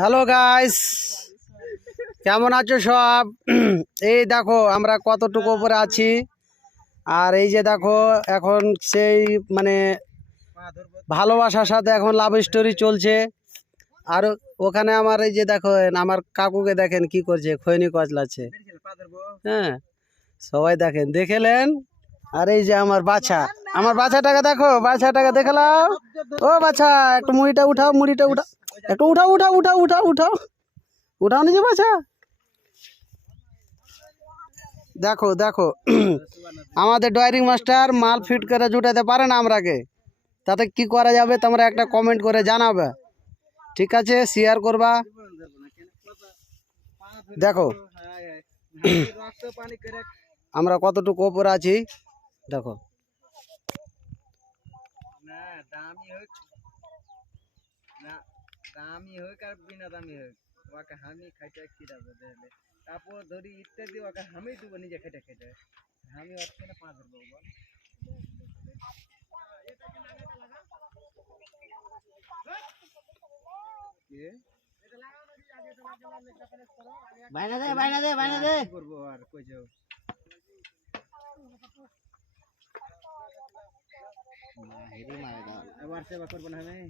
Hello guys, কেমন আছো সব? এই দেখো আমরা কতটুকু উপরে আছি। আর এই যে দেখো এখন সেই মানে ভালোবাসার সাথে এখন লাভ স্টোরি চলছে। আর ওখানে আমার এই যে দেখো আমার কাকুকে দেখেন কি করছে, খৈনি কচলাচ্ছে। হ্যাঁ, সবাই দেখেন, দেখেলেন। আর এই যে আমার বাচ্চাটাকে দেখো, বাচ্চাটাকে দেখালাম। ও বাচ্চা, একটু মুড়িটা উঠাও, একটু উঠাও নিজে বাচ্চা। দেখো দেখো আমাদের ড্রাইভিং মাস্টার মাল ফিট করে জুটাতে পারে না আমরাকে। তাতে কি করা যাবে তোমরা একটা কমেন্ট করে জানাবে, ঠিক আছে? শেয়ার করবা। দেখো আমরা কতটুকু ওপরে আছি দেখো। দামি হোক আর বিনা দামি হোক, ওকে আমি খাইতে খিরাবো দেখলে। তারপর ধরি ইত্যাদি ওকে আমি দেবো নিজে খেটে খেটে। আমি ওর থেকে পা ধরবো বল। বাইনা দে করবো আর কই যাও। এবার সেবা করবো না আমি।